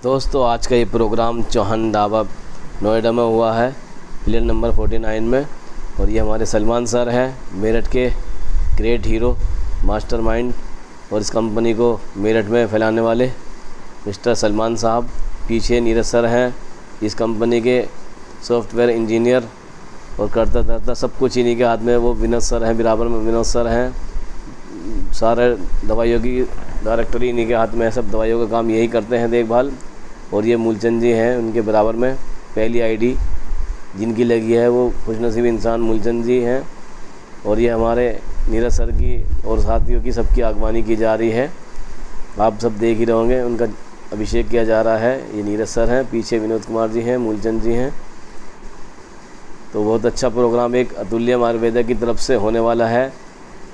दोस्तों आज का ये प्रोग्राम चौहान ढाबा नोएडा में हुआ है, प्लेयर नंबर 49 में। और ये हमारे सलमान सर हैं, मेरठ के ग्रेट हीरो, मास्टरमाइंड, और इस कंपनी को मेरठ में फैलाने वाले मिस्टर सलमान साहब। पीछे नीरज सर हैं, इस कंपनी के सॉफ्टवेयर इंजीनियर और करता धरता सब कुछ इन्हीं के हाथ में। वो विनोद सर हैं, बराबर में विनोद सर हैं। सारे दवाइयों की डायरेक्टर इन्हीं के हाथ में है, सब दवाइयों का काम यही करते हैं, देखभाल। और ये मूलचंद जी हैं, उनके बराबर में पहली आईडी जिनकी लगी है वो खुशनसीब इंसान मूलचंद जी हैं। और ये हमारे नीरज सर की और साथियों की सबकी आगवानी की जा रही है, आप सब देख ही रहोगे। उनका अभिषेक किया जा रहा है। ये नीरज सर हैं, पीछे विनोद कुमार जी हैं, मूलचंद जी हैं। तो बहुत अच्छा प्रोग्राम एक अतुल्य आयुर्वेदा की तरफ से होने वाला है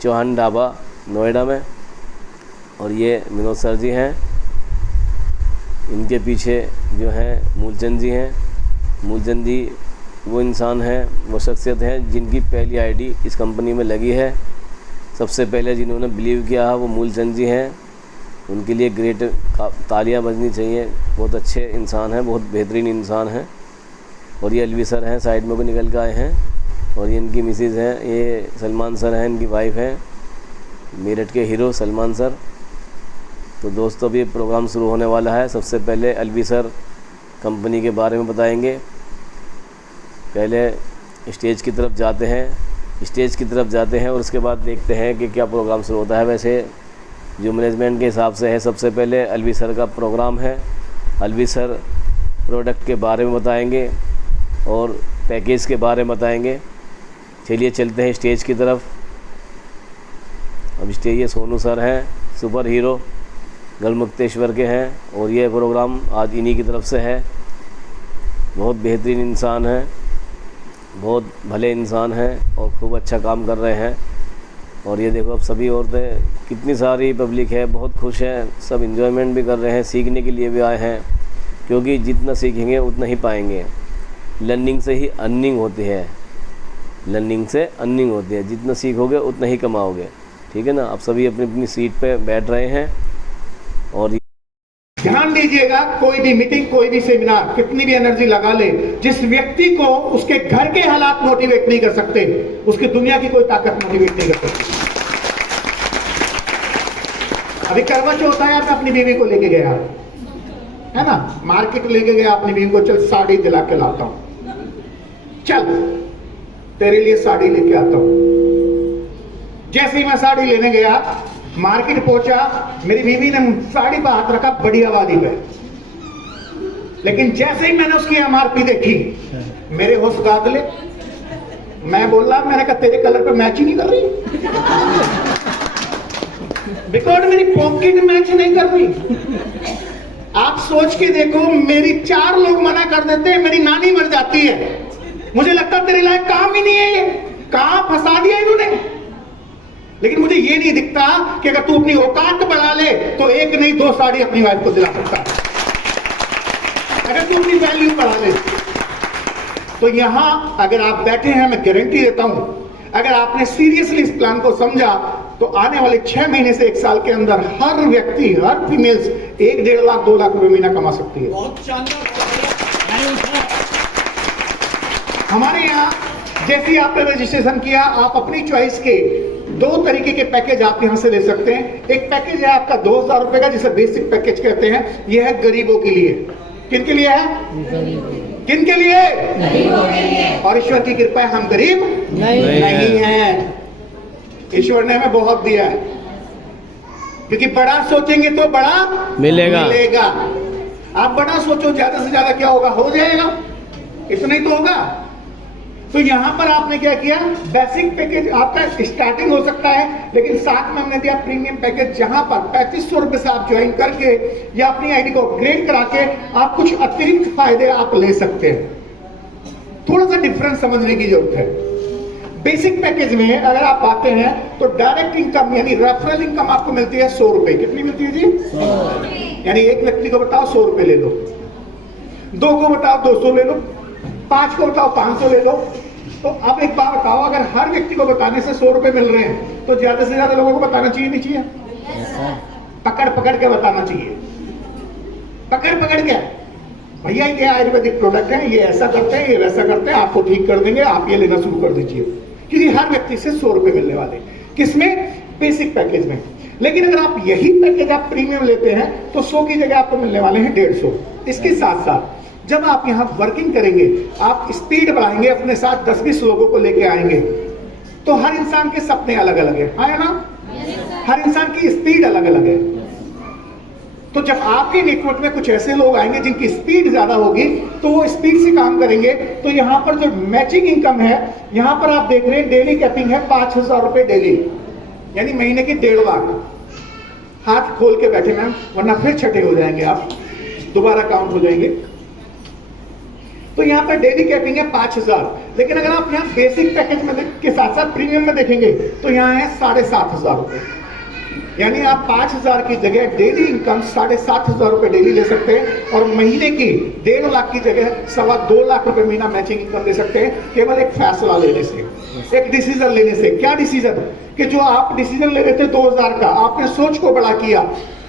चौहान ढाबा नोएडा में। और ये विनोद सर जी हैं, इनके पीछे जो हैं मूलचंद जी हैं। मूलचंद जी वो इंसान हैं, वो शख्सियत हैं जिनकी पहली आईडी इस कंपनी में लगी है। सबसे पहले जिन्होंने बिलीव किया है वो मूलचंद जी हैं। उनके लिए ग्रेट तालियां बजनी चाहिए। बहुत अच्छे इंसान हैं, बहुत बेहतरीन इंसान हैं। और ये अलवी सर हैं, साइड में को निकल के आए हैं। और ये इनकी मिसेज़ हैं, ये सलमान सर हैं, इनकी वाइफ हैं, मेरठ के हीरो सलमान सर। तो दोस्तों अभी प्रोग्राम शुरू होने वाला है। सबसे पहले अलवी सर कंपनी के बारे में बताएंगे। पहले स्टेज की तरफ जाते हैं और उसके बाद देखते हैं कि क्या प्रोग्राम शुरू होता है। वैसे जो मैनेजमेंट के हिसाब से है, सबसे पहले अलवी सर का प्रोग्राम है। अलवी सर प्रोडक्ट के बारे में बताएंगे और पैकेज के बारे में बताएंगे। चलिए चलते हैं स्टेज की तरफ। अब स्टेज ये सोनू सर हैं, सुपर हीरो, गलमुक्तेश्वर के हैं। और ये प्रोग्राम आज इन्हीं की तरफ से है। बहुत बेहतरीन इंसान हैं, बहुत भले इंसान हैं और खूब अच्छा काम कर रहे हैं। और ये देखो अब सभी औरतें, कितनी सारी पब्लिक है, बहुत खुश है, सब एंजॉयमेंट भी कर रहे हैं, सीखने के लिए भी आए हैं। क्योंकि जितना सीखेंगे उतना ही पाएंगे। लर्निंग से ही अर्निंग होती है, जितना सीखोगे उतना ही कमाओगे। ठीक है ना। अब सभी अपनी अपनी सीट पे बैठ रहे हैं। और ध्यान दीजिएगा, कोई भी मीटिंग, कोई भी सेमिनार, कितनी भी एनर्जी लगा ले, जिस व्यक्ति को उसके घर के हालात मोटिवेट नहीं कर सकते, उसकी दुनिया की कोई ताकत मोटिवेट नहीं कर सकती। अभी करवा चौथ आया, मैं अपनी बीवी को लेके गया, है ना, मार्केट लेके गया अपनी बीवी को। चल साड़ी दिला के लाता हूं, चल तेरे लिए साड़ी लेके आता हूं। जैसे ही मैं साड़ी लेने गया, मार्केट पहुंचा, मेरी बीवी ने साड़ी पर हाथ रखा बढ़िया वाली पे। लेकिन जैसे ही मैंने उसकी एमआरपी देखी, मेरे होश गादले। मैं बोल रहा, मैंने कहा तेरे कलर पे मैच ही नहीं कर रही, बिकॉज मेरी पॉकेट मैच नहीं कर रही। आप सोच के देखो, मेरी 4 लोग मना कर देते हैं, मेरी नानी मर जाती है, मुझे लगता तेरे लायक काम ही नहीं है, ये कहां फंसा दिया इन्होंने। लेकिन मुझे ये नहीं दिखता कि अगर तू अपनी औकात बढ़ा ले तो एक नहीं 2 साड़ी अपनी वाइफ को दिला सकता है, अगर तू अपनी वैल्यू बढ़ा ले। तो यहां अगर आप बैठे हैं, मैं गारंटी देता हूं, अगर आपने सीरियसली इस प्लान को समझा तो आने वाले 6 महीने से 1 साल के अंदर हर व्यक्ति, हर फीमेल्स 1-1.5 लाख 2 लाख रुपए महीना कमा सकती है। हमारे यहां जैसे ही आपने रजिस्ट्रेशन किया, आप अपनी चॉइस के 2 तरीके के पैकेज आप यहां से ले सकते हैं। एक पैकेज है आपका 2000 रुपए का, जिसे बेसिक पैकेज कहते हैं। यह है गरीबों के लिए। किन के लिए है? किन के लिए? गरीबों के लिए। और ईश्वर की कृपा है, हम गरीब नहीं हैं। ईश्वर ने हमें बहुत दिया है, क्योंकि बड़ा सोचेंगे तो बड़ा मिलेगा। आप बड़ा सोचो, ज्यादा से ज्यादा क्या होगा, हो जाएगा, इतना ही तो होगा। तो यहां पर आपने क्या किया, बेसिक पैकेज आपका स्टार्टिंग हो सकता है, लेकिन साथ में हमने दिया प्रीमियम पैकेज, जहां पर 3500 रुपए से आप ज्वाइन करके या अपनी आईडी को अपग्रेड करा के आप कुछ अतिरिक्त फायदे आप ले सकते हैं। थोड़ा सा डिफरेंस समझने की जरूरत है। बेसिक पैकेज में अगर आप आते हैं तो डायरेक्ट इनकम यानी रेफरल इनकम आपको मिलती है 100 रुपए। कितनी मिलती है जी? 100। यानी एक व्यक्ति को बताओ 100 रुपए ले लो, 2 को बताओ 200 ले लो, 5 को बताओ 500 ले लो। तो अब एक बात बताओ, अगर हर व्यक्ति को बताने से 100 रुपए मिल रहे हैं तो ज्यादा से ज्यादा लोगों को बताना चाहिए नहीं चाहिए? पकड़ पकड़ के बताना चाहिए। पकड़ पकड़ के भैया ये आयुर्वेदिक प्रोडक्ट है, ये ऐसा करते हैं, ये वैसा करते हैं, आपको ठीक कर देंगे, आप ये लेना शुरू कर दीजिए। क्योंकि हर व्यक्ति से 100 रुपए मिलने वाले, किसमें? बेसिक पैकेज में। लेकिन अगर आप यही पैकेज आप प्रीमियम लेते हैं तो 100 की जगह आपको मिलने वाले हैं 150। इसके साथ साथ जब आप यहाँ वर्किंग करेंगे, आप स्पीड बढ़ाएंगे, अपने साथ 10-20 लोगों को लेके आएंगे, तो हर इंसान के सपने अलग अलग है, हाँ ना? हर इंसान की स्पीड अलग अलग है। तो जब आपके नेटवर्क में कुछ ऐसे लोग आएंगे जिनकी स्पीड ज्यादा होगी, तो वो स्पीड से काम करेंगे। तो यहाँ पर जो मैचिंग इनकम है, यहाँ पर आप देख रहे हैं डेली कैपिंग है 5,000 रुपए डेली, यानी महीने की 1.5 लाख। हाथ खोल के बैठे मैम, वरना फिर छठे हो जाएंगे आप, दोबारा काउंट हो जाएंगे। तो यहाँ पर डेली कैपिंग है 5,000। लेकिन अगर आप यहाँ बेसिक पैकेज में के साथ साथ प्रीमियम में देखेंगे तो यहाँ है 7,500 रुपए, यानी आप 5,000 की जगह डेली इनकम 7,500 रुपए डेली ले सकते हैं, और महीने की 1.5 लाख की जगह 2.25 लाख रुपए महीना मैचिंग इनकम ले सकते हैं, केवल एक फैसला लेने से, एक डिसीजन लेने से। क्या डिसीजन? कि जो आप डिसीजन ले रहे थे 2,000 का, आपने सोच को बड़ा किया,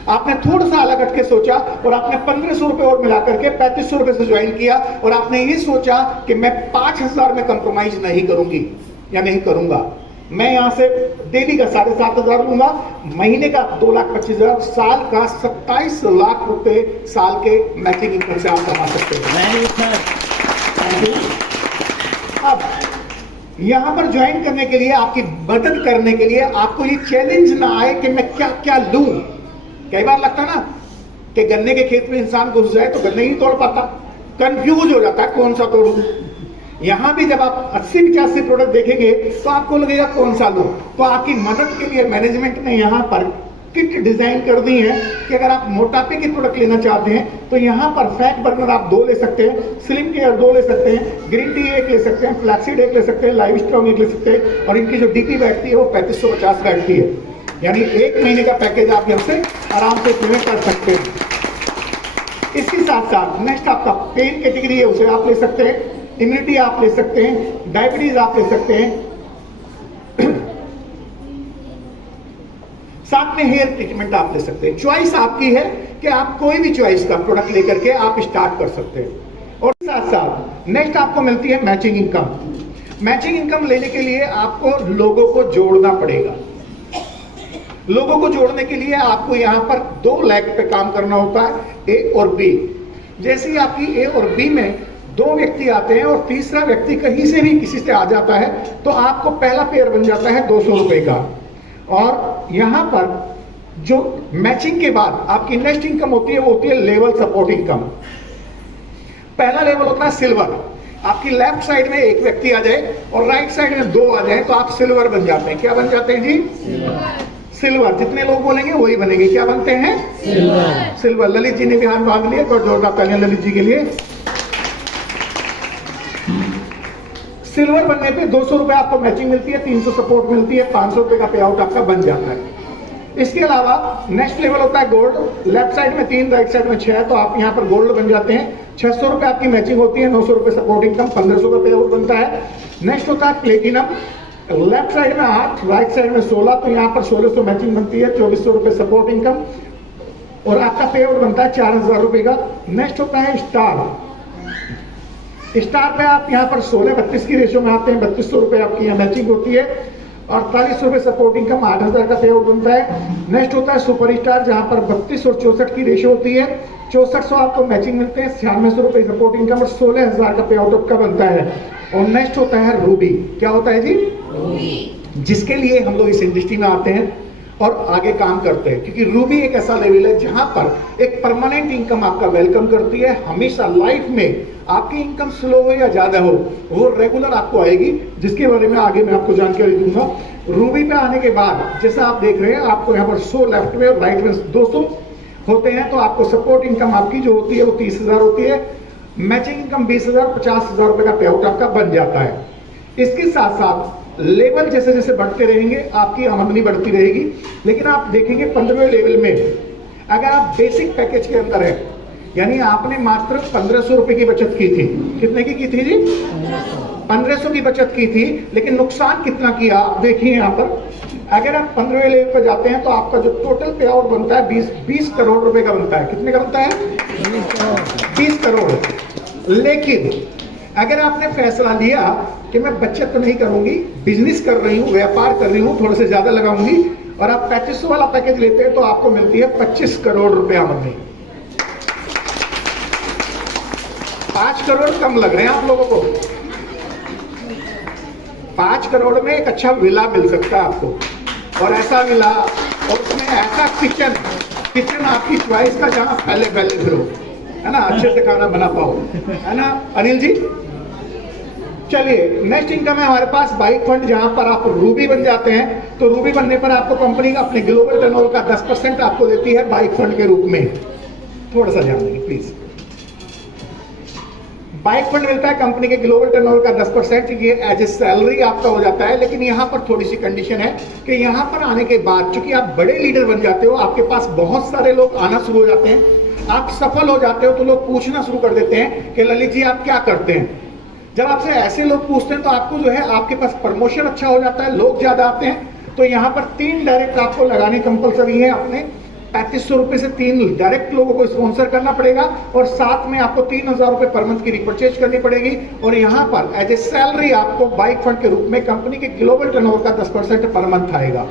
आपने थोड़ा सा अलग हटके सोचा, और आपने 1,500 रुपए और मिला करके 3,500 रुपए से ज्वाइन किया, और आपने ये सोचा कि मैं 5,000 में कंप्रोमाइज नहीं करूंगी या नहीं करूंगा, मैं यहां से डेली का 7,500 लूंगा, महीने का 2,25,000, साल का 27 लाख रुपए साल के मैचिंग इनकम से आप कमा सकते हैं। अब यहां पर ज्वाइन करने के लिए, आपकी मदद करने के लिए, आपको ये चैलेंज ना आए कि मैं क्या क्या लूं। कई बार लगता ना कि गन्ने के खेत में इंसान घुस जाए तो गन्ने ही तोड़ पाता, कंफ्यूज हो जाता है कौन सा तोड़ूं। यहां भी जब आप 80-85 प्रोडक्ट देखेंगे तो आपको लगेगा कौन सा लूं। तो आपकी मदद के लिए मैनेजमेंट ने यहां पर किट डिजाइन कर दी है कि अगर आप मोटापे के प्रोडक्ट लेना चाहते हैं तो यहाँ पर फैट बर्नर आप 2 ले सकते हैं, स्लिम केयर 2 ले सकते हैं, ग्रीन टी 1 ले सकते हैं, फ्लैक्सीड 1 ले सकते हैं, लाइव स्ट्रॉन्ग 1 ले सकते हैं, और इनकी जो डीपी बैठती है वो 3550 बैठती है। यानी 1 महीने का पैकेज आप यहाँ से आराम से पेमेंट कर सकते हैं। इसके साथ साथ नेक्स्ट आपका पेन कैटेगरी है, उसे आप ले सकते हैं, इम्यूनिटी आप ले सकते हैं, डायबिटीज आप ले सकते हैं, साथ में हेयर ट्रीटमेंट आप ले सकते हैं। चॉइस आपकी है कि आप कोई भी चॉइस का प्रोडक्ट लेकर के आप स्टार्ट कर सकते हैं। और साथ साथ नेक्स्ट आपको मिलती है मैचिंग इनकम। मैचिंग इनकम लेने के लिए आपको लोगों को जोड़ना पड़ेगा। लोगों को जोड़ने के लिए आपको यहाँ पर 2 लेग पे काम करना होता है, ए और बी। जैसे ही आपकी ए और बी में 2 व्यक्ति आते हैं और तीसरा व्यक्ति कहीं से भी किसी से आ जाता है, तो आपको पहला पेयर बन जाता है 200 रुपए का। और यहाँ पर जो मैचिंग के बाद आपकी नेक्स्ट इनकम होती है वो होती है लेवल सपोर्ट इनकम। पहला लेवल होता है सिल्वर। आपकी लेफ्ट साइड में एक व्यक्ति आ जाए और राइट साइड में 2 आ जाए तो आप सिल्वर बन जाते हैं। क्या बन जाते हैं जी? सिल्वर। जितने लोग बोलेंगे वही बनेंगे। क्या बनते हैं? सिल्वर। सिल्वर। ललित जी ने भी हाथ बांध लिया, और जोरदार तालियां ललित जी के लिए। सिल्वर बनने पे 200 रुपए आपको मैचिंग मिलती है, 300 सपोर्ट मिलती है, 500 रुपए का पे आउट आपका बन जाता है। इसके अलावा नेक्स्ट लेवल होता है गोल्ड। लेफ्ट साइड में 3, राइट साइड में 6, तो आप यहाँ पर गोल्ड बन जाते हैं। 600 रुपए आपकी मैचिंग होती है, 900 रुपए सपोर्ट इनकम, 1500 का पे आउट बनता है। नेक्स्ट होता है प्लेटिनम। लेफ्ट साइड में 8, राइट साइड में 16, तो यहाँ पर 1600 मैचिंग बनती है, 2400 रुपए सपोर्ट इनकम, और आपका पे आउट बनता है 4000 रुपए का। नेक्स्ट होता है स्टार। स्टार पे आप यहाँ पर 16-32 की रेशियो में आते हैं, 3200 रुपए आपकी यहाँ मैचिंग होती है, और 48 रुपए सपोर्ट इनकम, 8000 का पे आउट बनता है। नेक्स्ट होता है सुपर स्टार, जहाँ पर 32 और 64 की रेशियो होती है, 6400 आपको मैचिंग मिलते हैं, 9600 रुपए सपोर्ट इनकम, और 16000 का पे आउट आपका बनता है। और नेक्स्ट होता है रूबी। क्या होता है जी? रूबी। जिसके लिए हम लोग इस इंडस्ट्री में आते हैं और आगे काम करते हैं, क्योंकि रूबी एक ऐसा लेवल है जहां पर एक परमानेंट इनकम आपका वेलकम करती है। हमेशा लाइफ में आपकी इनकम स्लो हो या ज्यादा हो, वो रेगुलर आपको आएगी, जिसके बारे में आगे मैं आपको जानकारी दूंगा। रूबी पे आने के बाद जैसा आप देख रहे हैं, आपको यहाँ पर 100 लेफ्ट में और राइट में 200 होते हैं, तो आपको सपोर्ट इनकम आपकी जो होती है वो 30,000 होती है, मैचिंग इनकम 20,000, 50,000 रुपए का पे आउट आपका बन जाता है। इसके साथ साथ लेवल जैसे जैसे बढ़ते रहेंगे आपकी आमदनी बढ़ती रहेगी। लेकिन आप देखेंगे 15वें लेवल में अगर आप बेसिक पैकेज के अंदर है, यानी आपने मात्र 1500 रुपए की बचत की थी। कितने की थी जी? 1500 की बचत की थी, लेकिन नुकसान कितना किया आप देखिए यहाँ पर। अगर आप 15वें लेवल पर जाते हैं तो आपका जो टोटल पे आउट बनता है 20 करोड़ रुपए का बनता है। कितने का बनता है? 20 करोड़। लेकिन अगर आपने फैसला लिया कि मैं बचत तो नहीं करूंगी, बिजनेस कर रही हूं, व्यापार कर रही हूं, थोड़े से ज्यादा लगाऊंगी, और आप 3500 वाला पैकेज लेते हैं तो आपको मिलती है 25 करोड़ रुपए आमदनी। 5 करोड़ कम लग रहे हैं आप लोगों को। 5 करोड़ में एक अच्छा विला मिल सकता है आपको, और ऐसा विला, और उसमें ऐसा किचन आपकी चॉइस का, जहां पहले फिरो, है ना, अच्छे से खाना बना पाओ, है ना अनिल जी। चलिए, नेक्स्ट इनकम है हमारे पास बाइक फंड, जहां पर आप रूबी बन जाते हैं। तो रूबी बनने पर आपको कंपनी का अपने ग्लोबल टर्नओवर का 10% आपको देती है बाइक फंड के रूप में। थोड़ा सा ध्यान देंगे प्लीज। बाइक फंड मिलता है कंपनी के ग्लोबल टर्नओवर का 10%, ये एज ए सैलरी आपका हो जाता है। लेकिन यहाँ पर थोड़ी सी कंडीशन है कि यहाँ पर आने के बाद, चूंकि आप बड़े लीडर बन जाते हो, आपके पास बहुत सारे लोग आना शुरू हो जाते हैं, आप सफल हो जाते हो, तो लोग पूछना शुरू कर देते हैं कि ललित जी आप क्या करते हैं। जब आपसे ऐसे लोग पूछते हैं तो आपको जो है, आपके पास प्रमोशन अच्छा हो जाता है, लोग ज्यादा आते हैं। तो यहाँ पर 3 डायरेक्ट आपको लगाने कंपलसरी है। अपने 3500 रुपए से 3 डायरेक्ट लोगों को स्पॉन्सर करना पड़ेगा, और साथ में आपको 3000 रुपए पर मंथ की रिपर्चेज करनी पड़ेगी। और यहाँ पर एज ए सैलरी आपको बाइक फंड के रूप में कंपनी के ग्लोबल टर्नओवर का 10% पर मंथ आएगा।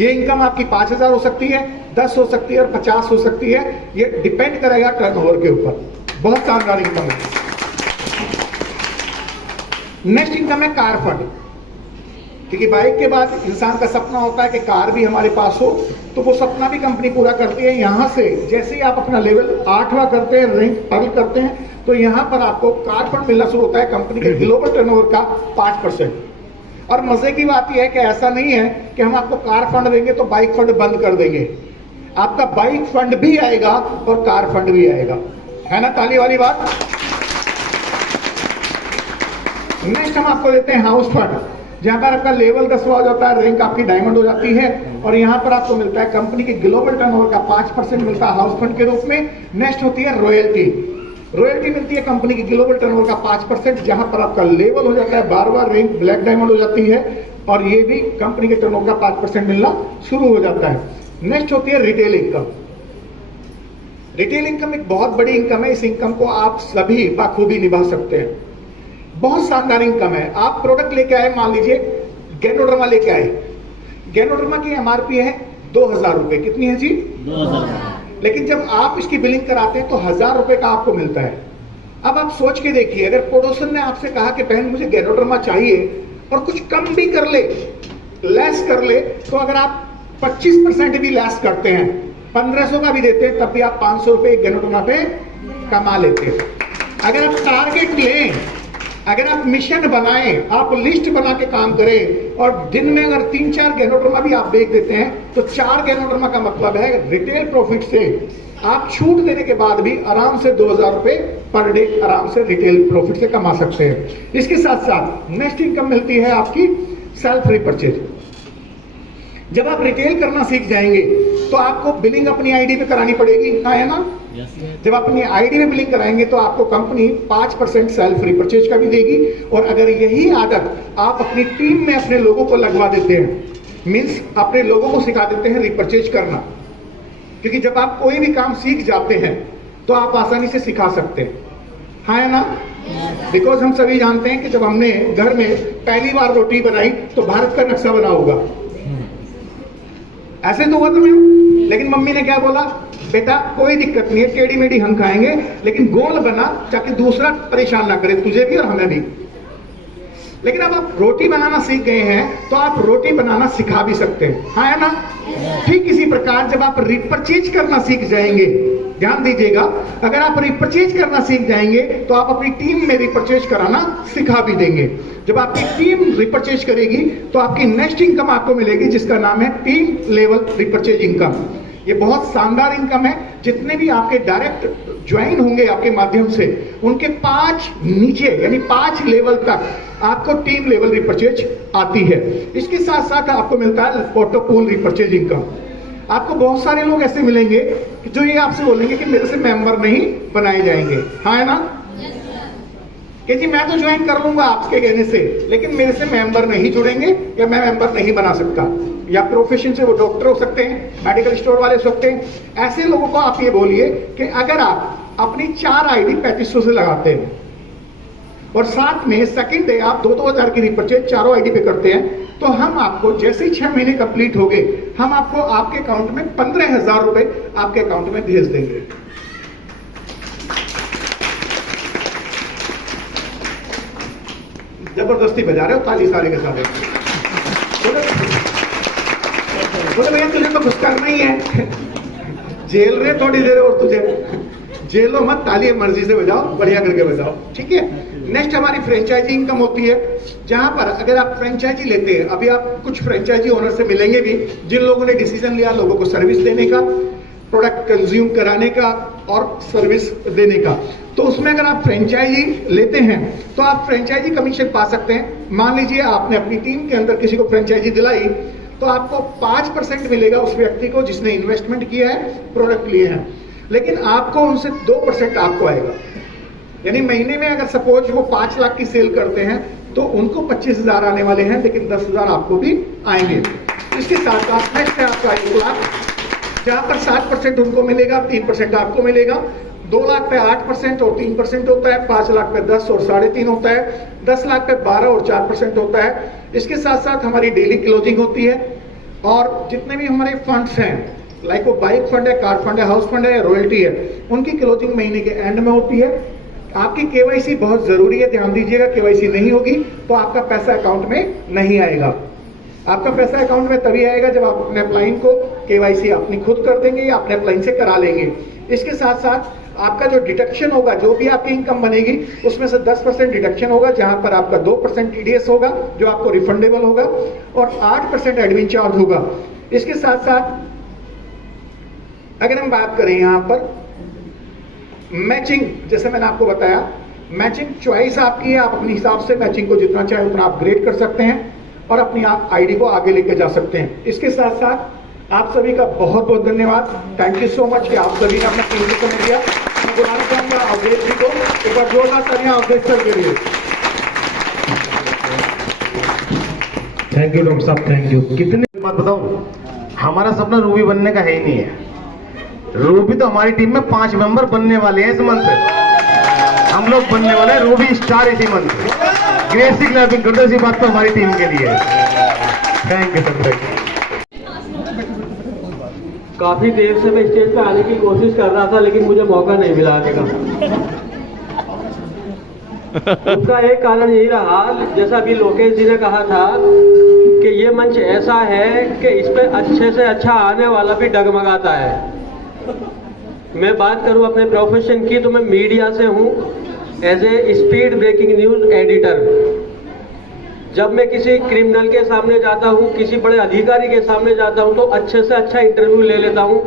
ये इनकम आपकी 5000 हो सकती है, 10 हो सकती है, और 50 हो सकती है। ये डिपेंड करेगा टर्नओवर के ऊपर। बहुत शानदार इनकम है। नेक्स्ट इनकम है कार फंड, क्योंकि बाइक के बाद इंसान का सपना होता है कि कार भी हमारे पास हो, तो वो सपना भी कंपनी पूरा करती है। यहां से जैसे ही आप अपना लेवल 8वां करते हैं, रैंक अर्न करते हैं, तो यहां पर आपको कार फंड मिलना शुरू होता है कंपनी के ग्लोबल टर्नओवर का 5%। और मजे की बात यह है कि ऐसा नहीं है कि हम आपको कार फंड देंगे तो बाइक फंड बंद कर देंगे। आपका बाइक फंड भी आएगा और कार फंड भी आएगा, है ना, ताली वाली बात। नेक्स्ट हम आपको देते हैं हाउस फंड, जहां पर आपका लेवल 10वां हो जाता है, रैंक आपकी डायमंड हो जाती है, और यहां पर आपको मिलता है कंपनी के ग्लोबल टर्नओवर का 5% मिलता है हाउस फंड के रूप में। नेक्स्ट होती है रॉयल्टी। रॉयल्टी मिलती है कंपनी की ग्लोबल टर्नओवर का 5%, जहां पर आपका लेवल हो जाता है 12वां, रैंक ब्लैक डायमंड हो जाती है, और ये भी कंपनी के टर्नओवर का 5% मिलना शुरू हो जाता है। नेक्स्ट होती है रिटेल इनकम। रिटेल इनकम एक बहुत बड़ी इनकम है। इस इनकम को आप सभी बखूबी निभा सकते हैं। बहुत शानदार इनकम है। आप प्रोडक्ट लेके आए, मान लीजिए गैनोडर्मा लेके आए, गैनोडर्मा की एमआरपी है 2000 रुपए। कितनी है जी? 2000। लेकिन जब आप इसकी बिलिंग कराते हैं तो 1000 रुपए का आपको मिलता है। अब आप सोच के देखिए, अगर पड़ोसन ने आपसे कहा कि बहन मुझे गैनोडर्मा चाहिए, और कुछ कम भी कर ले, लेस कर ले, तो अगर आप 25% भी लेस करते हैं, 1500 का भी देते हैं, तब भी आप 500 रुपए गैनोडर्मा पे कमा लेते हैं। अगर आप टारगेट लें, अगर आप मिशन बनाएं, आप लिस्ट बना के काम करें, और दिन में अगर 3-4 गैनोडर्मा भी आप बेच देते हैं, तो 4 गैनोडर्मा का मतलब है रिटेल प्रॉफिट से आप छूट देने के बाद भी आराम से 2000 रुपए पर डे आराम से रिटेल प्रॉफिट से कमा सकते हैं। इसके साथ साथ नेक्स्ट इनकम मिलती है आपकी सेल्फ रिपर्चेज। जब आप रिटेल करना सीख जाएंगे तो आपको बिलिंग अपनी आईडी पे करानी पड़ेगी, है ना? जब आप अपनी आईडी में बिलिंग कराएंगे तो आपको कंपनी 5% सेल्फ रिपर्चेज का भी देगी। और अगर यही आदत आप अपनी टीम में अपने लोगों को लगवा देते हैं, मींस अपने लोगों को सिखा देते हैं रिपर्चेज करना, क्योंकि जब आप कोई भी काम सीख जाते हैं तो आप आसानी से सिखा सकते हैं, है ना? बिकॉज हम सभी जानते हैं कि जब हमने घर में पहली बार रोटी बनाई तो भारत का नक्शा बना होगा, ऐसे तो हुआ तुम्हें। लेकिन मम्मी ने क्या बोला, बेटा कोई दिक्कत नहीं है, टेढ़ी मेढ़ी हम खाएंगे, लेकिन गोल बना ताकि दूसरा परेशान ना करे, तुझे भी और हमें भी। लेकिन अब आप रोटी बनाना सीख गए हैं तो आप रोटी बनाना सिखा भी सकते हैं, हाँ है ना? ठीक इसी प्रकार जब आप रिपर्चेज करना सीख जाएंगे, ध्यान दीजिएगा, अगर आप रिपर्चेज करना सीख जाएंगे तो आप अपनी टीम में रिपर्चेज कराना सिखा भी देंगे। जब आपकी टीम रिपर्चेज करेगी तो आपकी नेक्स्ट इनकम आपको मिलेगी, जिसका नाम है टीम लेवल रिपर्चेज इनकम। ये बहुत शानदार इनकम है। जितने भी आपके डायरेक्ट ज्वाइन होंगे आपके माध्यम से, उनके 5 नीचे यानी 5 लेवल तक आपको टीम लेवल रिपर्चेज आती है। इसके साथ साथ आपको मिलता है ऑटो पूल रिपर्चेज इनकम। आपको बहुत सारे लोग ऐसे मिलेंगे जो ये आपसे बोलेंगे कि मेरे से मेंबर नहीं बनाए जाएंगे, हाँ है ना? कि जी मैं तो ज्वाइन कर लूंगा आपके कहने से, लेकिन मेरे से मेंबर नहीं जुड़ेंगे या मैं मेंबर नहीं बना सकता। या प्रोफेशन से वो डॉक्टर हो सकते हैं, मेडिकल स्टोर वाले हो सकते हैं। ऐसे लोगों को आप ये बोलिए कि अगर आप अपनी 4 आईडी 3500 से लगाते हैं और साथ में सेकंड डे आप 2-2000 की रिपर्चेज चारों आईडी पे करते हैं, तो हम आपको जैसे ही 6 महीने कंप्लीट हो गए, हम आपको आपके अकाउंट में 15,000 रुपए आपके अकाउंट में भेज देंगे। जबरदस्ती बजा रहे हो ताली सारे के सारे। बोले भैया तुझे तो कुछ करना ही है, जेल रहे थोड़ी देर और तुझे जेलो मत, ताली मर्जी से बजाओ, बढ़िया करके बजाओ, ठीक है। नेक्स्ट हमारी फ्रेंचाइजी इनकम होती है, जहां पर अगर आप फ्रेंचाइजी लेते हैं, अभी आप कुछ फ्रेंचाइजी ओनर से मिलेंगे भी जिन लोगों ने डिसीजन लिया लोगों को सर्विस देने का, प्रोडक्ट कंज्यूम कराने का और सर्विस देने का, तो उसमें अगर आप फ्रेंचाइजी लेते हैं तो आप फ्रेंचाइजी कमीशन पा सकते हैं। मान लीजिए आपने अपनी टीम के अंदर किसी को फ्रेंचाइजी दिलाई, तो आपको 5% मिलेगा उस व्यक्ति को जिसने इन्वेस्टमेंट किया है, प्रोडक्ट लिए हैं, लेकिन आपको उनसे 2% आपको आएगा। यानी महीने में अगर सपोज वो 5 लाख की सेल करते हैं तो उनको 25,000 आने वाले हैं, लेकिन 10,000 आपको भी आएंगे। इसके साथ साथ नेक्स्ट है आपका 1 लाख, जहां पर 7% उनको मिलेगा, 3% आपको मिलेगा। 2 लाख पे 8% और 3% होता है, 5 लाख पे 10 और 3.5 होता है, 10 लाख पे 12 और 4% होता है। इसके साथ साथ हमारी डेली क्लोजिंग होती है और जितने भी हमारे फंड्स हैं, लाइक वो बाइक फंड है, कार फंड है, हाउस फंड है, रॉयल्टी है, उनकी क्लोजिंग महीने के एंड में होती है। आपकी केवाईसी बहुत जरूरी है, ध्यान दीजिएगा, केवाईसी नहीं होगी तो आपका पैसा अकाउंट में नहीं आएगा। आपका पैसा अकाउंट में तभी आएगा जब आप अपने अपलाइन को केवाईसी अपनी खुद कर देंगे या अपने अपलाइन से करा लेंगे। इसके साथ साथ आपका जो डिडक्शन होगा, जो भी आपकी इनकम बनेगी उसमें से 10% डिडक्शन होगा, जहां पर आपका 2% टीडीएस होगा जो आपको रिफंडेबल होगा और 8% एडमिन चार्ज होगा। इसके साथ साथ अगर हम बात करें यहां पर मैचिंग, जैसे मैंने आपको बताया, मैचिंग चॉइस आपकी है, आप अपने हिसाब से मैचिंग को जितना चाहे उतना अपग्रेड कर सकते हैं और अपनी आईडी को आगे लेकर जा सकते हैं। इसके साथ साथ आप सभी का बहुत बहुत धन्यवाद, थैंक यू सो मच कि आप सभी ने अपना कीमती समय दिया। मैं बुलाना चाहूंगा अवधेश जी को, एक बार जोरदार तालियां अवधेश सर के लिए। थैंक यू डॉक्टर साहब, थैंक यू। कितने बात बताऊं, हमारा सपना रूबी बनने का है ही नहीं है। रूबी तो हमारी टीम में 5 मेंबर बनने वाले हैं इस मंथ। हम लोग बनने वाले हैं रूबी स्टार इसी मंथ। ग्रेसी क्लैपिंग करते इसी बात तो हमारी टीम के लिए। Thank you sir. काफी देर से मैं स्टेज पे आने की कोशिश कर रहा था लेकिन मुझे मौका नहीं मिला आने का। उसका एक कारण यही रहा, जैसा अभी लोकेश जी ने कहा था कि ये मंच ऐसा है कि इस पे अच्छे से अच्छा आने वाला भी डगमगाता है। मैं बात करूं अपने प्रोफेशन की तो मैं मीडिया से हूं, as a speed breaking news editor. जब मैं किसी क्रिमिनल के सामने जाता हूं, किसी बड़े अधिकारी के सामने जाता हूं तो अच्छे से अच्छा इंटरव्यू ले लेता हूं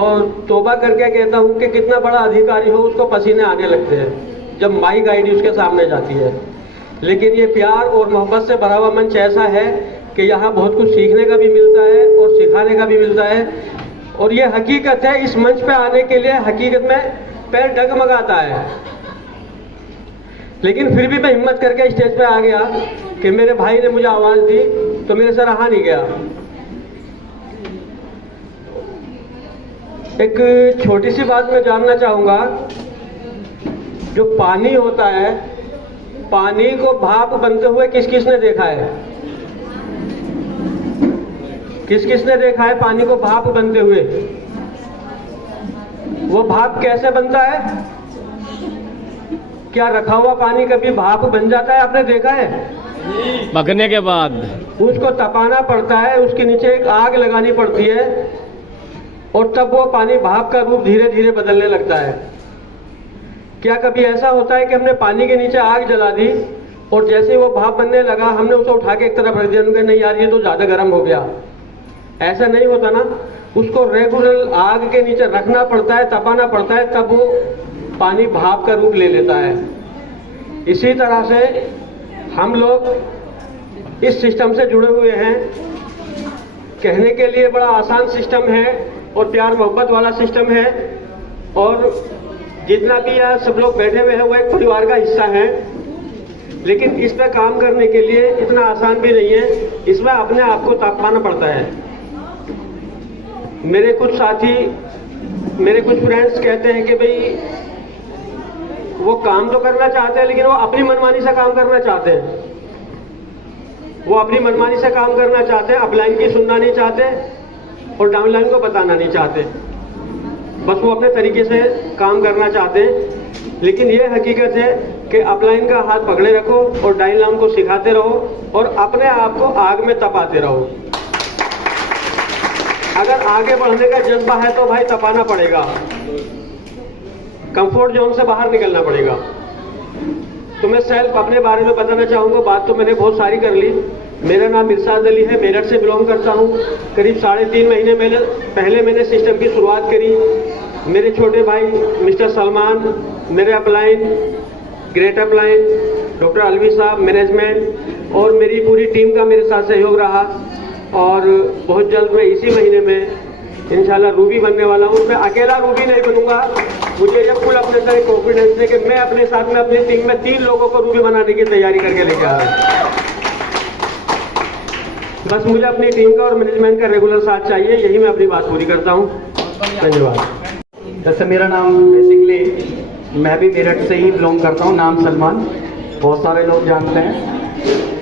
और तौबा करके कहता हूं कि कितना बड़ा अधिकारी हो उसको पसीने आने लगते हैं जब माइक आईडी उसके सामने जाती है। लेकिन ये प्यार और मोहब्बत से भरा हुआ मंच ऐसा है कि यहाँ बहुत कुछ सीखने का भी मिलता है और सिखाने का भी मिलता है। और ये हकीकत है, इस मंच पे आने के लिए हकीकत में पैर डगमगाता है, लेकिन फिर भी मैं हिम्मत करके स्टेज पे आ गया कि मेरे भाई ने मुझे आवाज दी तो मेरे से रहा नहीं गया। एक छोटी सी बात मैं जानना चाहूंगा, जो पानी होता है, पानी को भाप बनते हुए किस किसने देखा है? किस किसने देखा है पानी को भाप बनते हुए? वो भाप कैसे बनता है? क्या रखा हुआ पानी कभी भाप बन जाता है? आपने देखा है? पकने के बाद उसको तपाना पड़ता है, उसके नीचे एक आग लगानी पड़ती है और तब वो पानी भाप का रूप धीरे धीरे बदलने लगता है। क्या कभी ऐसा होता है कि हमने पानी के नीचे आग जला दी और जैसे वो भाप बनने लगा हमने उसे उठा के एक तरफ रख दिया, नहीं यार ये तो ज्यादा गर्म हो गया? ऐसा नहीं होता ना, उसको रेगुलर आग के नीचे रखना पड़ता है, तपाना पड़ता है, तब वो पानी भाप का रूप ले लेता है। इसी तरह से हम लोग इस सिस्टम से जुड़े हुए हैं। कहने के लिए बड़ा आसान सिस्टम है और प्यार मोहब्बत वाला सिस्टम है और जितना भी यहाँ सब लोग बैठे हुए हैं वो एक परिवार का हिस्सा है, लेकिन इस पर काम करने के लिए इतना आसान भी नहीं है, इसमें अपने आप को तापमाना पड़ता है। मेरे कुछ साथी, मेरे कुछ फ्रेंड्स कहते हैं कि भाई वो काम तो करना चाहते हैं लेकिन वो अपनी मनमानी से काम करना चाहते हैं। वो अपनी मनमानी से काम करना चाहते हैं, अपलाइन की सुनना नहीं चाहते और डाउनलाइन को बताना नहीं चाहते। बस वो अपने तरीके से काम करना चाहते हैं। लेकिन ये हकीकत है कि अपलाइन का हाथ पकड़े रखो और डाउनलाइन को सिखाते रहो और अपने आप को आग में तपाते रहो। अगर आगे बढ़ने का जज्बा है तो भाई तपाना पड़ेगा, कंफर्ट जोन से बाहर निकलना पड़ेगा। तो मैं सेल्फ अपने बारे में बताना चाहूँगा। बात तो मैंने बहुत सारी कर ली। मेरा नाम इरशाद अली है, मेरठ से बिलोंग करता हूँ। करीब 3.5 महीने पहले मैंने सिस्टम की शुरुआत करी। मेरे छोटे भाई मिस्टर सलमान, मेरे upline, great upline, doctor Alvi साहब, मैनेजमेंट और मेरी पूरी टीम का मेरे साथ सहयोग रहा। और बहुत जल्द मैं इसी महीने में इंशाल्लाह रूबी बनने वाला हूँ। मैं अकेला रूबी नहीं बनूंगा, मुझे ये फुल अपने अंदर कॉन्फिडेंस है कि मैं अपने साथ में अपनी टीम में 3 लोगों को रूबी बनाने की तैयारी करके लेके आ रहा हूँ। बस मुझे अपनी टीम का और मैनेजमेंट का रेगुलर साथ चाहिए, यही मैं अपनी बात पूरी करता हूँ। धन्यवाद। जैसे मेरा नाम बेसिकली मैं भी मेरठ से ही बिलोंग करता हूँ, नाम सलमान, बहुत सारे लोग जानते हैं,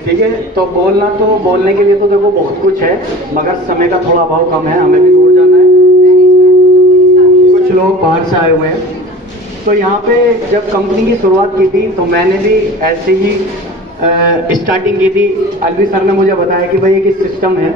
ठीक है। तो बोलने के लिए तो देखो बहुत कुछ है, मगर समय का थोड़ा अभाव कम है, हमें भी दूर जाना है, कुछ लोग बाहर से आए हुए हैं। तो यहाँ पे जब कंपनी की शुरुआत की थी तो मैंने भी ऐसे ही स्टार्टिंग की थी। अलवी सर ने मुझे बताया कि भाई एक सिस्टम है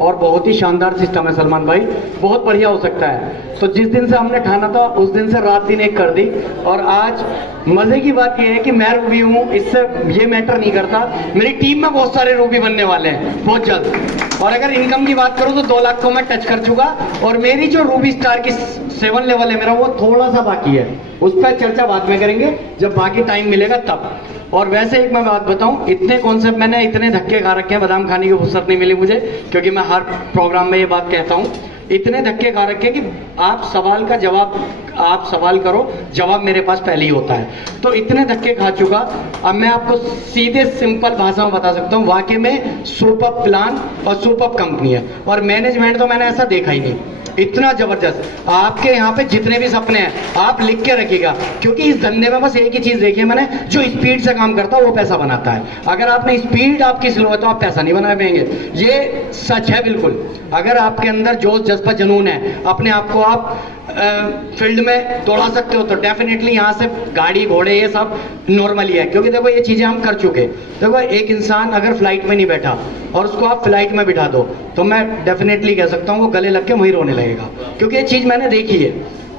और बहुत ही शानदार सिस्टम है सलमान भाई, बहुत बढ़िया हो सकता है। तो जिस दिन से हमने ठाना था उस दिन से रात दिन एक कर दी। और आज मजे की बात यह है कि मैं रूबी हूँ, इससे ये मैटर नहीं करता। मेरी टीम में बहुत सारे रूबी बनने वाले हैं बहुत जल्द। और अगर इनकम की बात करूँ तो 2 लाख को मैं टच कर चुका। और मेरी जो रूबी स्टार की 7 लेवल है मेरा, वो थोड़ा सा बाकी है, उस पर चर्चा बाद में करेंगे जब बाकी टाइम मिलेगा तब। और वैसे एक मैं बात बताऊं, इतने कॉन्सेप्ट मैंने इतने धक्के खा रखे हैं, बादाम खाने की फुर्सत नहीं मिली मुझे, क्योंकि मैं हर प्रोग्राम में ये बात कहता हूं। इतने धक्के खा रखे हैं कि आप सवाल करो, जवाब मेरे पास पहले ही होता है। तो इतने धक्के खा चुका, अब मैं आपको सीधे सिंपल भाषा में बता सकता हूँ, वाकई में सुपर प्लान और सुपर कंपनी है। और मैनेजमेंट तो मैंने ऐसा देखा ही नहीं, इतना जबरदस्त। आपके यहाँ पे जितने भी सपने हैं आप लिख के रखिएगा, क्योंकि इस धंधे में बस एक ही चीज देखी है मैंने, जो स्पीड से काम करता है वो पैसा बनाता है। अगर आपने स्पीड आपकी स्लो है तो आप पैसा नहीं बना पाएंगे, ये सच है बिल्कुल। अगर आपके अंदर जोश जज्बा जुनून है, अपने आप को आप फील्ड में दौड़ा सकते हो, तो डेफिनेटली यहाँ से गाड़ी घोड़े ये सब नॉर्मली है। क्योंकि देखो ये चीजें हम कर चुके। देखो एक इंसान अगर फ्लाइट में नहीं बैठा और उसको आप फ्लाइट में बिठा दो तो मैं डेफिनेटली कह सकता हूँ वो गले लग के वहीं रोने लगेगा, क्योंकि ये चीज मैंने देखी है।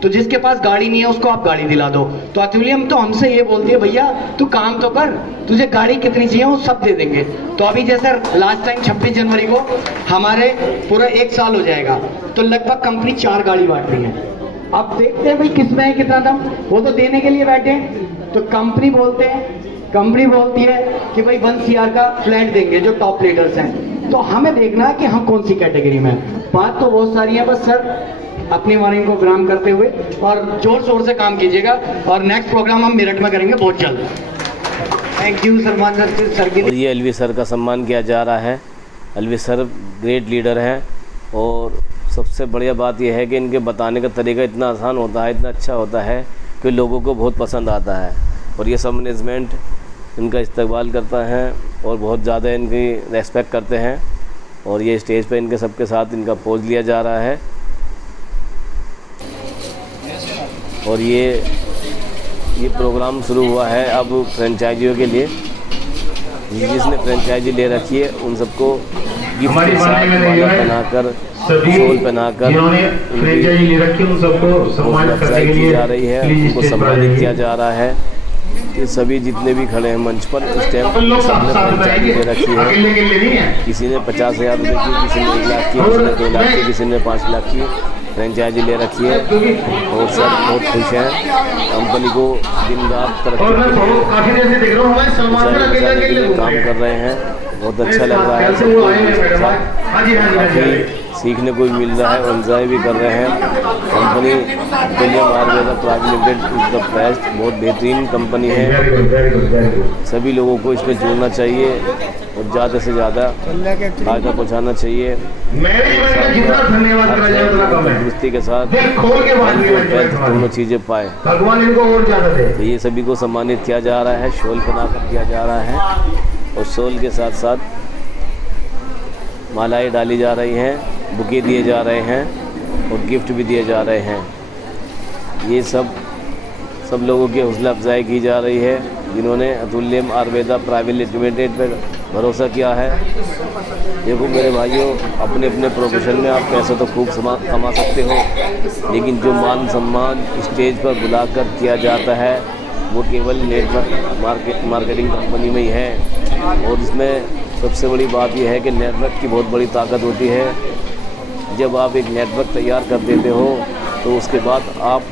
तो जिसके पास गाड़ी नहीं है उसको आप गाड़ी दिला दो। तो अतुलियम तो हमसे ये बोलती है, भैया तू काम तो कर, तुझे गाड़ी कितनी चाहिए वो सब दे देंगे। तो अभी जैसे लास्ट टाइम 26 जनवरी को हमारे पूरा 1 साल हो जाएगा, तो लगभग कंपनी 4 गाड़ी बांट रही है। अब देखते हैं भाई किसमें है कितना दम, वो तो देने के लिए बैठे हैं। तो कंपनी बोलती है कि भाई 1 CR का फ्लैट देंगे जो टॉप लीडर्स हैं। तो हमें देखना है कि हम कौन सी कैटेगरी में। बात तो बहुत सारी है, बस सर अपनी वार्निंग को ग्राम करते हुए और जोर शोर से काम कीजिएगा। और नेक्स्ट प्रोग्राम हम मेरठ में करेंगे बहुत जल्द। थैंक यू सलमान सर की। और ये अलवी सर का सम्मान किया जा रहा है। अलवी सर ग्रेट लीडर हैं और सबसे बढ़िया बात यह है कि इनके बताने का तरीका इतना आसान होता है, इतना अच्छा होता है कि लोगों को बहुत पसंद आता है। और ये सब मैनेजमेंट इनका इस्तकबाल करता है और बहुत ज़्यादा इनकी रेस्पेक्ट करते हैं। और ये स्टेज पे इनके सबके साथ इनका पोज लिया जा रहा है। और ये प्रोग्राम शुरू हुआ है अब फ्रेंचाइजियों के लिए। जिसने फ्रेंचाइजी ले रखी है उन सबको गिफ्ट के साथ माला पहनाकर, शॉल पहनाकर प्रोत्साहित की जा रही है, उनको सम्मानित किया जा रहा है। ये सभी जितने भी खड़े हैं मंच पर, इस टाइम सबने फ्रेंचाइजी ले रखी है। किसी ने 50,000 रुपये की, किसी ने 1 लाख की, किसी ने 2 लाख की, किसी ने 5 लाख की फ्रेंचाइजी ले रखी है। और सब बहुत खुश हैं, कंपनी को दिन रात तरक्की के लिए काम कर रहे हैं। बहुत अच्छा लग रहा है, काफ़ी सीखने को भी मिल रहा है और एंजॉय भी कर रहे हैं। Company William Ayurveda private limited is the best, बहुत बेहतरीन कंपनी है। सभी लोगों को इसमें जुड़ना चाहिए। और ज़्यादा से ज़्यादा फायदा पहुँचाना चाहिए। मैनेजमेंट का जितना धन्यवाद करा जाए उतना कम है। तंदुरुस्ती के साथ दिल खोल के बात हेल्थ और वेल्थ दोनों चीज़ें पाए। भगवान इनको और ज्यादा दे। तो ये सभी को सम्मानित किया जा रहा है, शॉल बनाकर किया जा रहा है और शॉल के साथ साथ मालाएं डाली जा रही हैं, बुके दिए जा रहे हैं और गिफ्ट भी दिए जा रहे हैं। ये सब लोगों की हौसला अफजाई की जा रही है जिन्होंने अतुल्यम आयुर्वेदा प्राइवेट लिमिटेड पर भरोसा किया है। देखो मेरे भाइयों, अपने अपने प्रोफेशन में आप पैसा तो खूब कमा सकते हो, लेकिन जो मान सम्मान स्टेज पर बुलाकर किया जाता है वो केवल नेटवर्क मार्केटिंग कंपनी में ही है। और इसमें सबसे बड़ी बात यह है कि नेटवर्क की बहुत बड़ी ताकत होती है। जब आप एक नेटवर्क तैयार कर देते हो तो उसके बाद आप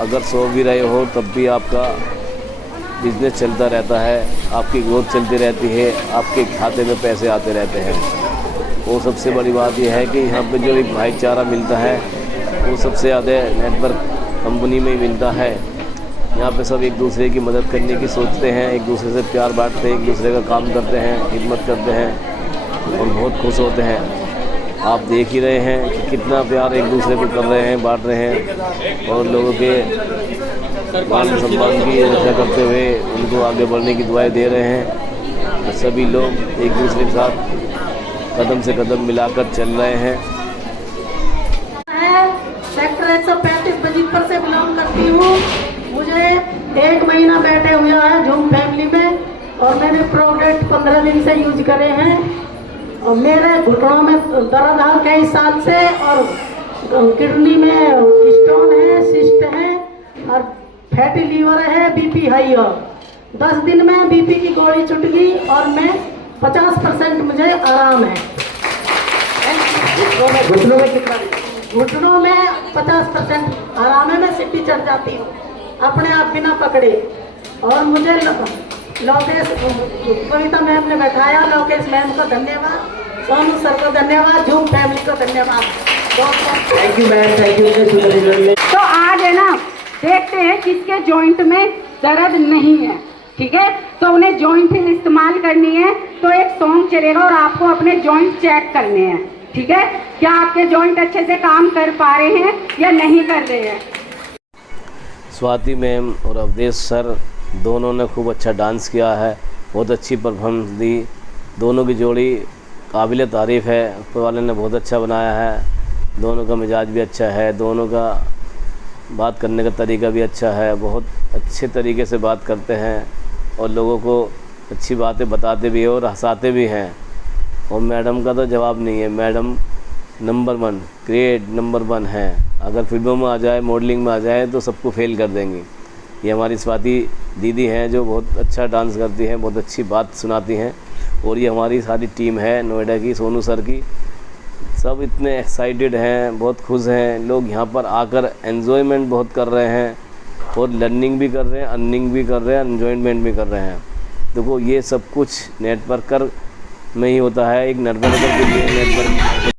अगर सो भी रहे हो तब भी आपका बिज़नेस चलता रहता है, आपकी ग्रोथ चलती रहती है, आपके खाते में पैसे आते रहते हैं। और सबसे बड़ी बात यह है कि यहाँ पे जो एक भाईचारा मिलता है वो सबसे ज़्यादा नेटवर्क कंपनी में ही मिलता है। यहाँ पे सब एक दूसरे की मदद करने की सोचते हैं, एक दूसरे से प्यार बांटते हैं, एक दूसरे का काम करते हैं, खिदमत करते हैं और बहुत खुश होते हैं। आप देख ही रहे हैं कि कितना प्यार एक दूसरे को कर रहे हैं, बांट रहे हैं और लोगों के मान सम्मान की रक्षा करते हुए उनको आगे बढ़ने की दुआएं दे रहे हैं। तो सभी लोग एक दूसरे के साथ कदम से कदम मिलाकर चल रहे हैं। सेक्टर 135 बजीपुर से बिलोंग करती हूँ। मुझे 1 महीना बैठे हुआ है झूम फैमिली में और मैंने प्रोडक्ट 15 दिन से यूज करे हैं और मेरे घुटनों में दर्द है कई साल से और किडनी में स्टोन है, सिस्ट है और फैटी लीवर है, बीपी हाई है। 10 दिन में बीपी की गोली छूट गई और मैं 50% मुझे आराम है। घुटनों में कितना? घुटनों में 50% आराम है। मैं सीढ़ी चढ़ जाती हूँ अपने आप बिना पकड़े। और मुझे लोकेश कविता मैम ने बैठाया, लोकेश मैम को धन्यवाद, सोनू सर को धन्यवाद, झूम फैमिली को धन्यवाद। Thank you ma'am, thank you. तो आज है ना, देखते हैं किसके जॉइंट में दर्द नहीं है, ठीक है। तो उन्हें जॉइंट इस्तेमाल करनी है तो एक सॉन्ग चलेगा और आपको अपने जॉइंट चेक करने हैं, ठीक है। क्या आपके जॉइंट अच्छे से काम कर पा रहे हैं या नहीं कर रहे हैं। स्वाति मैम और अवधेश सर दोनों ने खूब अच्छा डांस किया है, बहुत अच्छी परफॉर्मेंस दी। दोनों की जोड़ी काबिल तारीफ़ है, ऊपर वाले ने बहुत अच्छा बनाया है। दोनों का मिजाज भी अच्छा है, दोनों का बात करने का तरीका भी अच्छा है, बहुत अच्छे तरीके से बात करते हैं और लोगों को अच्छी बातें बताते भी हैं और हंसाते भी हैं। और मैडम का तो जवाब नहीं है, मैडम नंबर 1 ग्रेड नंबर 1 है। अगर फिल्मों में आ जाए, मॉडलिंग में आ जाए तो सबको फेल कर देंगी। ये हमारी स्वाति दीदी हैं जो बहुत अच्छा डांस करती हैं, बहुत अच्छी बात सुनाती हैं। और ये हमारी सारी टीम है नोएडा की, सोनू सर की, सब इतने एक्साइटेड हैं, बहुत खुश हैं। लोग यहाँ पर आकर एन्जॉयमेंट बहुत कर रहे हैं और लर्निंग भी कर रहे हैं, अर्निंग भी कर रहे हैं, एन्जॉयमेंट भी कर रहे हैं। देखो ये सब कुछ नेटवर्कर में ही होता है। एक नेटवर्कर के लिए नेटवर्क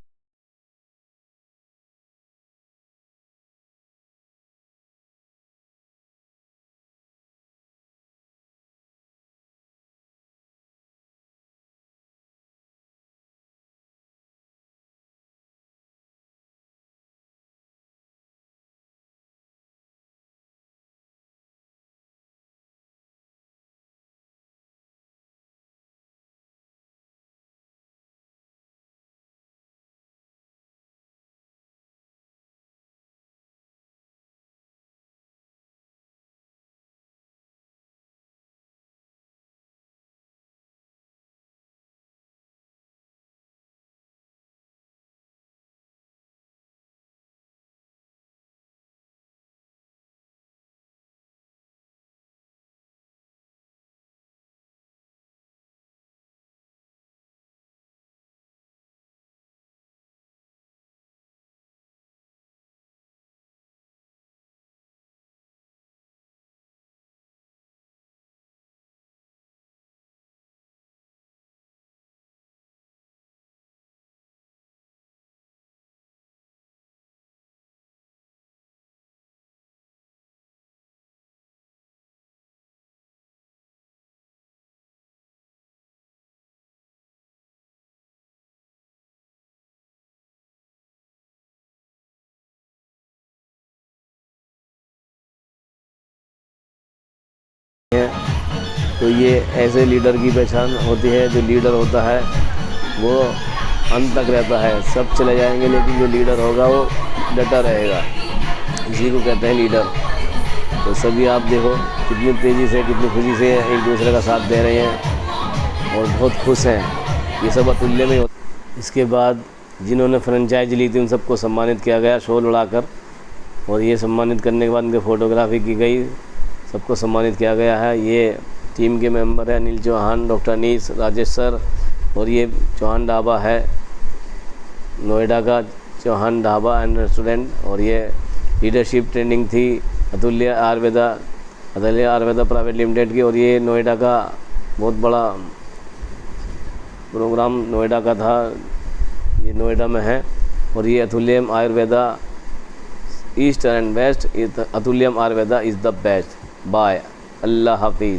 हैं। तो ये ऐसे लीडर की पहचान होती है। जो लीडर होता है वो अंत तक रहता है। सब चले जाएंगे लेकिन जो लीडर होगा वो डटा रहेगा, इसी को कहते हैं लीडर। तो सभी आप देखो कितनी तेज़ी से, कितनी खुशी से एक दूसरे का साथ दे रहे हैं और बहुत खुश हैं। ये सब अतुल्य में होता। इसके बाद जिन्होंने फ्रेंचाइज ली थी उन सबको सम्मानित किया गया शॉल उड़ाकर, और ये सम्मानित करने के बाद उनकी फ़ोटोग्राफी की गई, सबको सम्मानित किया गया है। ये टीम के मेंबर हैं अनिल चौहान, डॉक्टर अनीस, राजेश सर, और ये चौहान ढाबा है नोएडा का, चौहान ढाबा एंड रेस्टोरेंट। और ये लीडरशिप ट्रेनिंग थी अतुल्य आयुर्वेदा प्राइवेट लिमिटेड की, और ये नोएडा का बहुत बड़ा प्रोग्राम नोएडा का था, ये नोएडा में है। और ये Atulyam Ayurveda east and west, Atulyam Ayurveda is the best. Bye, अल्लाह हाफिज़।